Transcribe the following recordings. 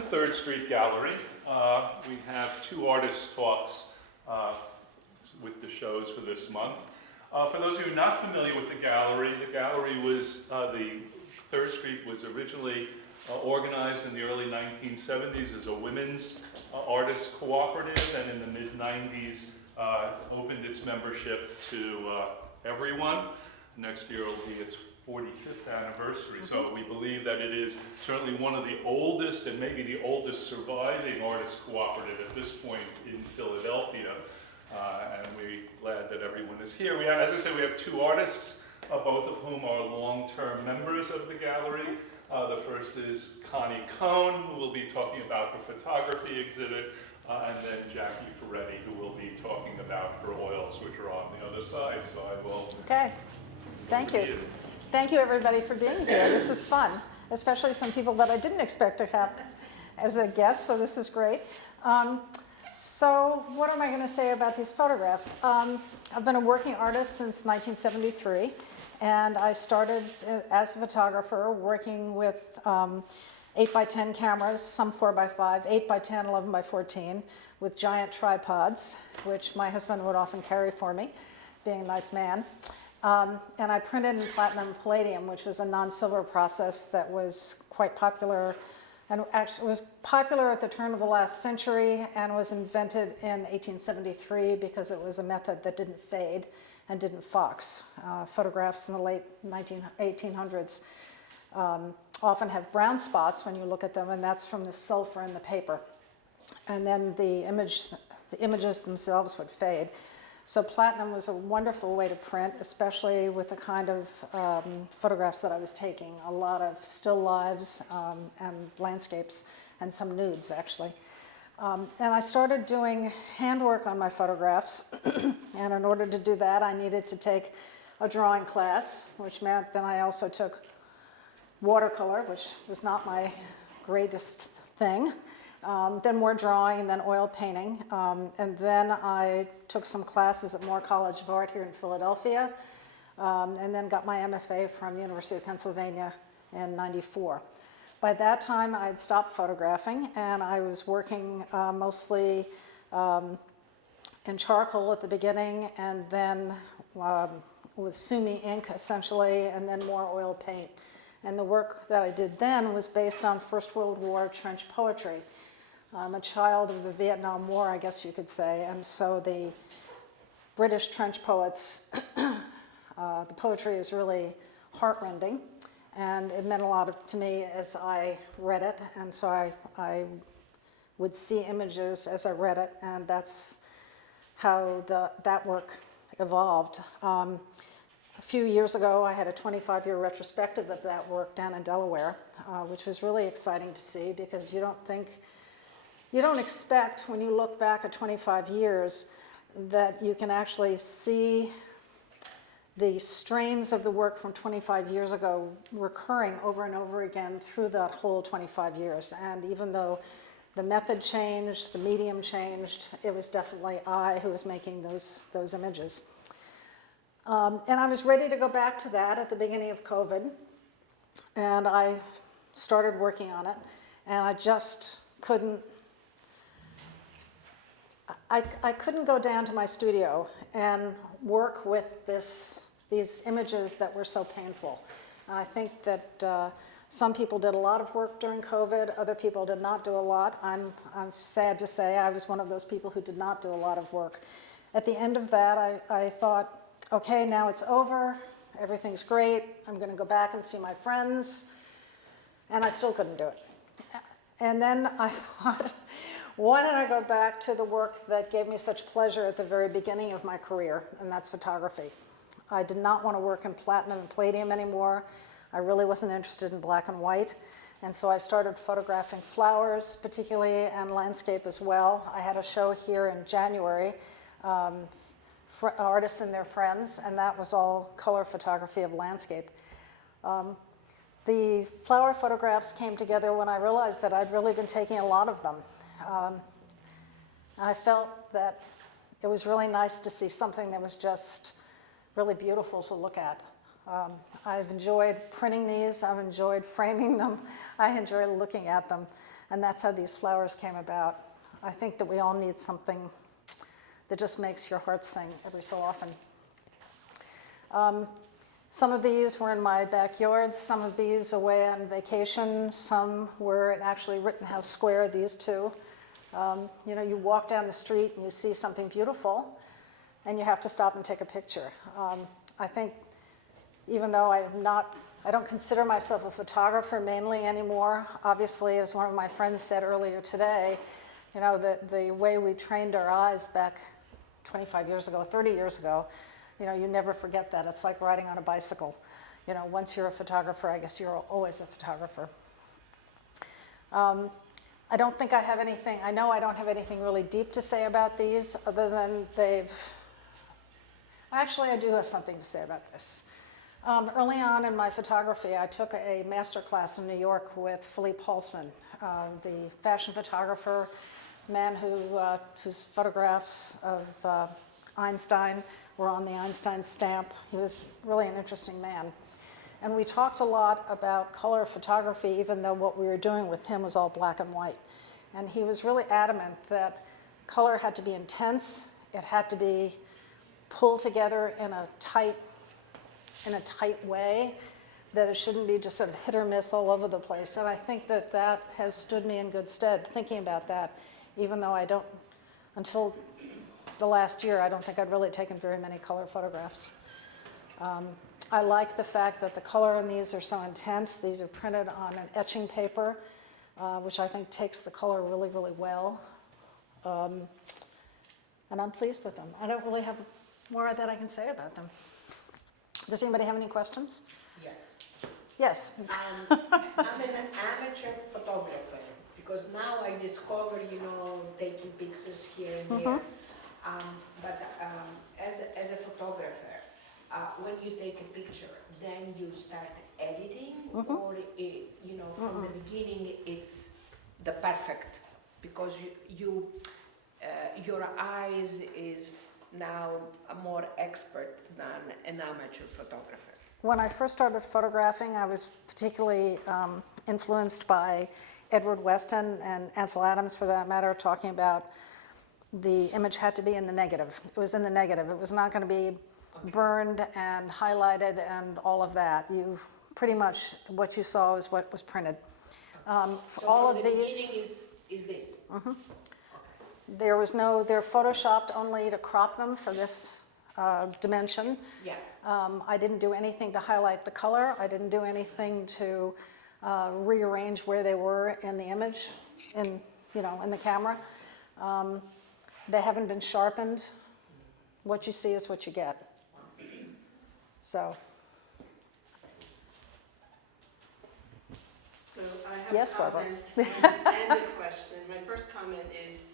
to Third Street Gallery. We have two artist talks with the shows for this month. For those of you not familiar with the gallery was, the Third Street was originally organized in the early 1970s as a women's artist cooperative, and in the mid-90s opened its membership to everyone. Next year will be its 45th anniversary, so we believe that it is certainly one of the oldest and maybe the oldest surviving artist cooperative at this point in Philadelphia, and we're glad that everyone is here. As I said, we have two artists, both of whom are long-term members of the gallery. The first is Connie Cohn, who will be talking about her photography exhibit, and then Jackie Ferretti, who will be talking about her oils, which are on the other side. So I will. Okay, thank you. Thank you, everybody, for being here. This is fun, especially some people that I didn't expect to have as a guest, so this is great. So what am I going to say about these photographs? I've been a working artist since 1973, and I started as a photographer working with 8x10 cameras, some 4x5, 8x10, 11x14, with giant tripods, which my husband would often carry for me, being a nice man. And I printed in platinum and palladium, which was a non-silver process that was quite popular, and actually was popular at the turn of the last century and was invented in 1873 because it was a method that didn't fade and didn't fox. Photographs in the late 1800s often have brown spots when you look at them, and that's from the sulfur in the paper. And then the images themselves would fade. So platinum was a wonderful way to print, especially with the kind of photographs that I was taking. A lot of still lives and landscapes, and some nudes, actually. And I started doing handwork on my photographs. And in order to do that, I needed to take a drawing class, which meant then I also took watercolor, which was not my greatest thing. Then more drawing, and then oil painting. And then I took some classes at Moore College of Art here in Philadelphia, and then got my MFA from the University of Pennsylvania in '94. By that time, I had stopped photographing, and I was working mostly in charcoal at the beginning, and then with sumi ink, essentially, and then more oil paint. And the work that I did then was based on First World War trench poetry. I'm a child of the Vietnam War, I guess you could say, and so the British trench poets, the poetry is really heartrending, and it meant a lot to me as I read it, and so I would see images as I read it, and that's how that work evolved. A few years ago, I had a 25-year retrospective of that work down in Delaware, which was really exciting to see, because you don't expect, when you look back at 25 years, that you can actually see the strains of the work from 25 years ago recurring over and over again through that whole 25 years. And even though the method changed, the medium changed, it was definitely I who was making those images. And I was ready to go back to that at the beginning of COVID, and I started working on it, and I just couldn't. I couldn't go down to my studio and work with these images that were so painful. I think that some people did a lot of work during COVID, other people did not do a lot. I'm sad to say I was one of those people who did not do a lot of work. At the end of that, I thought, okay, now it's over, everything's great, I'm going to go back and see my friends, and I still couldn't do it. And then I thought, why don't I go back to the work that gave me such pleasure at the very beginning of my career, and that's photography. I did not want to work in platinum and palladium anymore. I really wasn't interested in black and white, and so I started photographing flowers particularly, and landscape as well. I had a show here in January, Artists and Their Friends, and that was all color photography of landscape. The flower photographs came together when I realized that I'd really been taking a lot of them. I felt that it was really nice to see something that was just really beautiful to look at. I've enjoyed printing these, I've enjoyed framing them, I enjoy looking at them, and that's how these flowers came about. I think that we all need something that just makes your heart sing every so often. Some of these were in my backyard, some of these away on vacation, some were at actually Rittenhouse Square, these two. You know, you walk down the street and you see something beautiful, and you have to stop and take a picture. I think even though I don't consider myself a photographer mainly anymore, obviously, as one of my friends said earlier today, you know, the way we trained our eyes back 25 years ago, 30 years ago, you know, you never forget that. It's like riding on a bicycle. You know, once you're a photographer, I guess you're always a photographer. I don't think I have anything, I know I don't have anything really deep to say about these other than actually I do have something to say about this. Early on in my photography, I took a master class in New York with Philippe Holzman, the fashion photographer, man whose photographs of Einstein were on the Einstein stamp. He was really an interesting man. And we talked a lot about color photography, even though what we were doing with him was all black and white. And he was really adamant that color had to be intense, it had to be pulled together in a tight way, that it shouldn't be just sort of hit or miss all over the place. And I think that that has stood me in good stead, thinking about that, even though I don't, until the last year, I don't think I'd really taken very many color photographs. I like the fact that the color in these are so intense. These are printed on an etching paper, which I think takes the color really, really well. And I'm pleased with them. I don't really have more that I can say about them. Does anybody have any questions? Yes. Yes. I'm an amateur photographer because now I discover, you know, taking pictures here and there. But as a photographer, when you take a picture, then you start editing, or you know, from the beginning it's the perfect, because your eyes is now a more expert than an amateur photographer. When I first started photographing, I was particularly influenced by Edward Weston and Ansel Adams, for that matter, talking about the image had to be in the negative. It was in the negative. It was not going to be burned and highlighted and all of that. You pretty much, what you saw is what was printed. So all from of the these, beginning is this? they're photoshopped only to crop them for this dimension. Yeah. I didn't do anything to highlight the color. I didn't do anything to rearrange where they were in the image, in the camera. They haven't been sharpened. What you see is what you get. So. So I have Yes, a Barbara. comment and a question. My first comment is,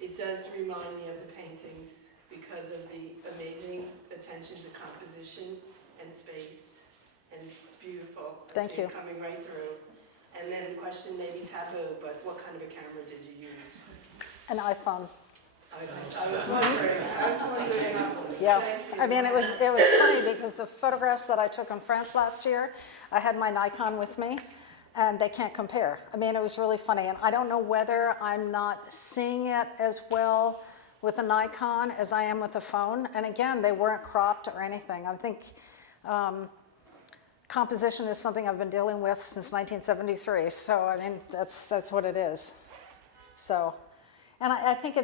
it does remind me of the paintings because of the amazing attention to composition and space, and it's beautiful. Thank I see you. it coming right through. And then the question may be taboo, but what kind of a camera did you use? An iPhone. I was wondering. Yeah, Thank you. I mean, it was funny because the photographs that I took in France last year, I had my Nikon with me, and they can't compare. I mean, it was really funny, and I don't know whether I'm not seeing it as well with a Nikon as I am with a phone. And again, they weren't cropped or anything. I think composition is something I've been dealing with since 1973. So I mean, that's what it is. So, and I think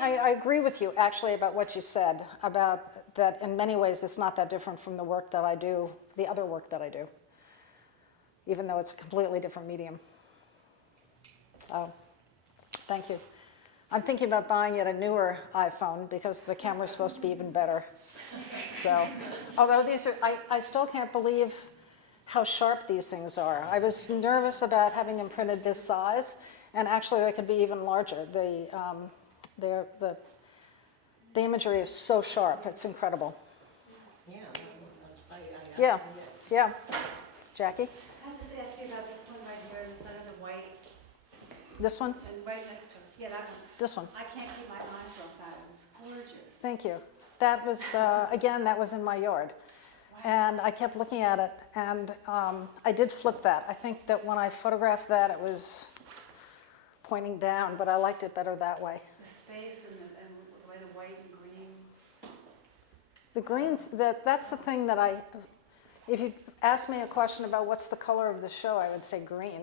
I agree with you actually about what you said about that. In many ways, it's not that different from the work that I do, the other work that I do, even though it's a completely different medium. Thank you. I'm thinking about buying yet a newer iPhone because the camera's supposed to be even better. So, although these are, I still can't believe how sharp these things are. I was nervous about having them printed this size, and actually they could be even larger. The imagery is so sharp, it's incredible. Yeah, that's why I asked Yeah, you. yeah. Jackie, I was just asking about this one right here, the center of the white, this one, and right next to it. Yeah, that one. this one. I can't keep my eyes off that. It's gorgeous. Thank you. That was, again, that was in my yard. and I kept looking at it, and I did flip that. I think that when I photographed that, it was pointing down, but I liked it better that way. The space and the way the white and green. The greens, that's the thing that if you ask me a question about what's the color of the show, I would say green.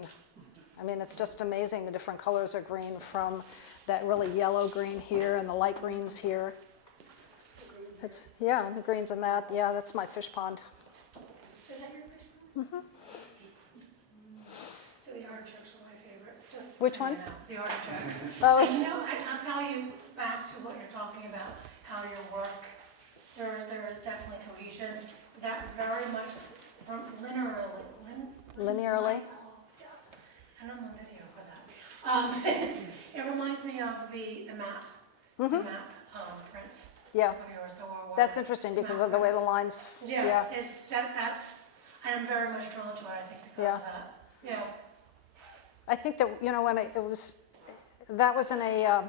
I mean, it's just amazing the different colors of green, from that really yellow green here and the light greens here. It's, yeah, the greens in that, yeah, that's my fish pond. Is that your picture? So the artichokes are my favorite. Just Which so you one? know, the artichokes. Oh, You know, I'll tell you back to what you're talking about, how your work, there is definitely cohesion. That very much linearly? Yes, and I'm on video for that. It reminds me of the map, the map prints Yeah, of yours, the World War. that's interesting because of the way the lines, Yeah, it's that's, I'm very much drawn to it, I think, because of that. Yeah. I think that, you know, when that was in a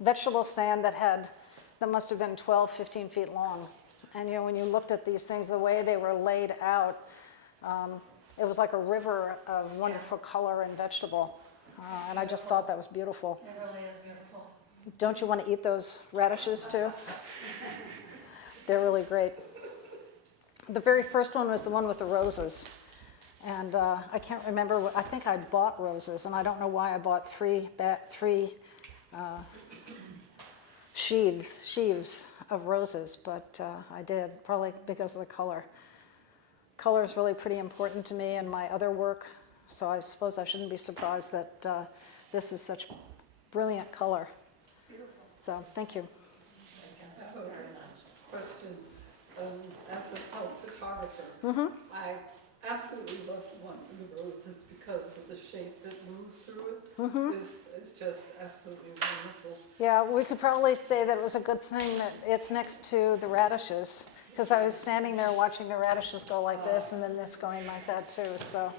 vegetable stand that must have been 12, 15 feet long. And, you know, when you looked at these things, the way they were laid out, it was like a river of wonderful color and vegetable. And I just thought that was beautiful. It really is beautiful. Don't you want to eat those radishes too? They're really great. The very first one was the one with the roses. And I can't remember, I think I bought roses, and I don't know why I bought three sheaves of roses, but I did, probably because of the color. Color is really pretty important to me in my other work, so I suppose I shouldn't be surprised that this is such brilliant color. Beautiful. So, thank you. So, question, as a photographer, I absolutely love one of the roses because of the shape that moves through it. It's just absolutely wonderful. Yeah, we could probably say that it was a good thing that it's next to the radishes, because I was standing there watching the radishes go like this and then this going like that too. So,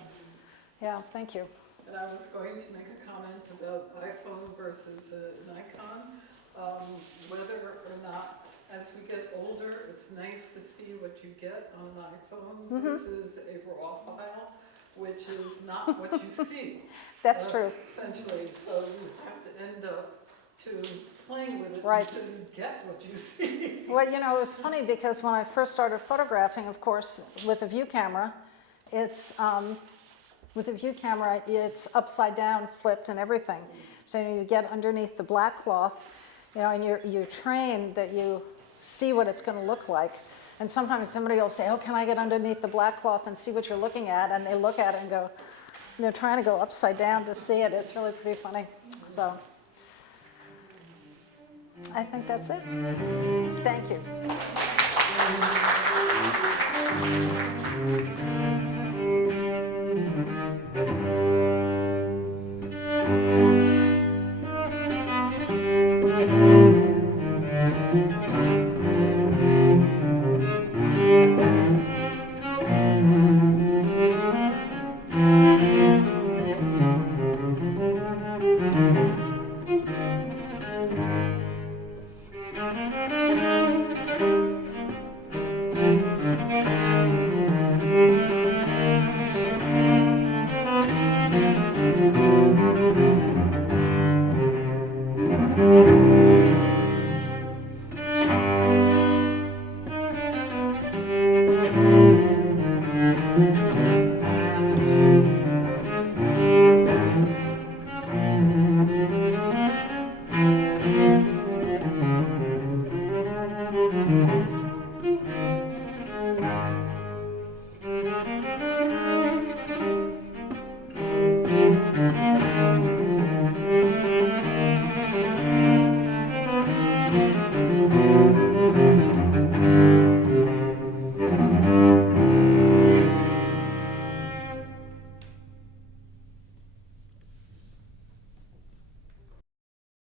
yeah, thank you. And I was going to make a comment about iPhone versus an icon, whether or not, as we get older, it's nice to see what you get on an iPhone versus a raw file, which is not what you see. That's true. Essentially, so you have to end up to playing with it Right. until you get what you see. Well, you know, it was funny because when I first started photographing, of course, with a view camera, it's upside down, flipped, and everything. So you get underneath the black cloth, you know, and you're trained that you see what it's going to look like. And sometimes somebody will say, "Oh, can I get underneath the black cloth and see what you're looking at?" And they look at it and go, they're trying to go upside down to see it. It's really pretty funny. So I think that's it. Thank you.